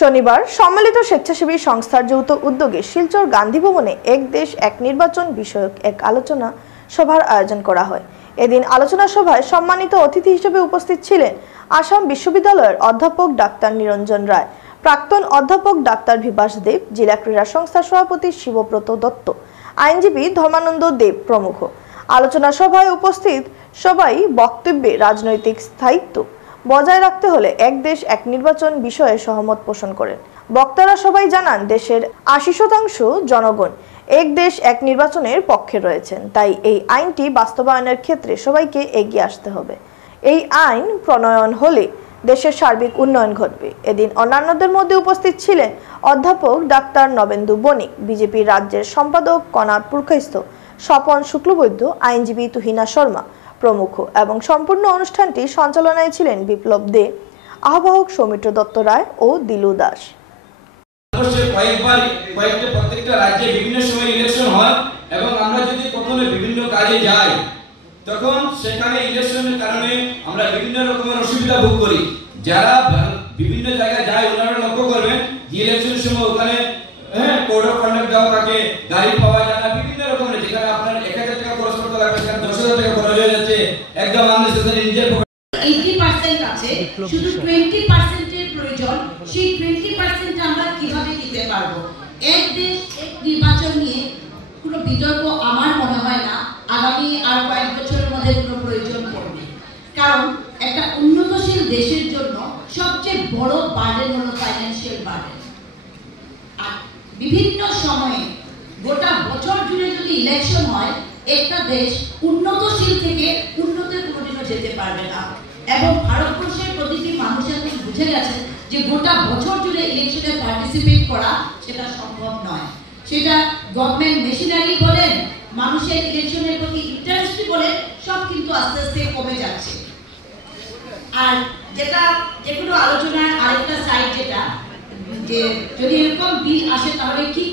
শনিবার সম্মিলিত স্বেচ্ছাসেবী সংস্থার যৌথ উদ্যোগে শিলচর গান্ধী ভবনে এক দেশ এক নির্বাচন বিষয়ক এক আলোচনা সভার আয়োজন করা হয়। এদিন আলোচনা সভায় সম্মানিত অতিথি হিসেবে উপস্থিত ছিলেন আসাম বিশ্ববিদ্যালয়ের অধ্যাপক ডাক্তার নিরঞ্জন রায়, প্রাক্তন অধ্যাপক ডাক্তার বিভাস দেব, জেলা ক্রীড়া সংস্থার সভাপতি শিবব্রত দত্ত, আইনজীবী ধর্মানন্দ দেব প্রমুখ। আলোচনা সভায় উপস্থিত সবাই বক্তব্যে রাজনৈতিক স্থায়িত্ব বজায় রাখতে হলে এক দেশ এক নির্বাচন বিষয়ে সহমত পোষণ করেন। বক্তারা সবাই জানান দেশের ৮০% জনগণ এক দেশ এক নির্বাচনের পক্ষে রয়েছেন, তাই এই আইনটি বাস্তবায়নের ক্ষেত্রে সবাইকে এগিয়ে আসতে হবে। এই আইন প্রণয়ন হলে দেশের সার্বিক উন্নয়ন ঘটবে। এদিন অন্যান্যদের মধ্যে উপস্থিত ছিলেন অধ্যাপক ডাক্তার নবেন্দু বণিক, বিজেপির রাজ্যের সম্পাদক কণাদ পুরকাইস্থ, স্বপন শুক্লবৈদ্য, আইনজীবী তুহিনা শর্মা প্রমুখ এবং সম্পূর্ণ অনুষ্ঠানটি সঞ্চালনায় ছিলেন বিপ্লব দে, আহ্বায়ক সৌমিত্র দত্ত রায় ও দিলু দাস। প্রত্যেকটা রাজ্যে বিভিন্ন সময় ইলেকশন হয় এবং আমরা যদি কখনো বিভিন্ন কাজে যাই তখন সেখানে ইলেকশনের কারণে আমরা বিভিন্ন রকমের অসুবিধা ভোগ করি। যারা বিভিন্ন জায়গায় যায় ওনারা লক্ষ্য করবেন যে ইলেকশনের সময় ওখানে কোড অফ কন্ডাক্ট দেওয়া থাকে, গাড়ি পাওয়া যায় না, বিভিন্ন রকমের, যেখানে আপনার ১,০০০ টাকা খরচ করতে লাগবে সেখানে ১০,০০০ টাকা খরচ হয়ে যাচ্ছে। একদম আননেসেসারি নিজের 80% আছে, শুধু 20% এর প্রয়োজন। সেই 20% আমরা কিভাবে দিতে পারবো? এক দেশ এক নির্বাচন নিয়ে কোনো বিতর্ক আমার মনে হয় না আগামী আর কয়েক বছরের মধ্যে কোনো প্রয়োজন পড়বে, কারণ একটা উন্নতশীল দেশের জন্য সবচেয়ে বড় বার্ডেন হলো ফাইন্যান্সিয়াল বার্ডেন। আর বিভিন্ন সময়ে গোটা বছর জুড়ে যদি ইলেকশন হয়, একটা দেশ উন্নতশীল থেকে উন্নতের কোনোদিনও যেতে পারবে না। এবং ভারতবর্ষের প্রতিটি মানুষ এখন বুঝে গেছে যে গোটা বছর জুড়ে ইলেকশনে পার্টিসিপেট করা সেটা সম্ভব নয়। সেটা গভর্নমেন্ট মেশিনারি বলেন, মানুষের ইলেকশনের প্রতি ইন্টারেস্ট বলেন, সব কিন্তু আস্তে আস্তে কমে যাচ্ছে। আর যেগুলো আলোচনার আরেকটা সাইড, যেটা যে যদি এরকম বিল আসে তাহলে কি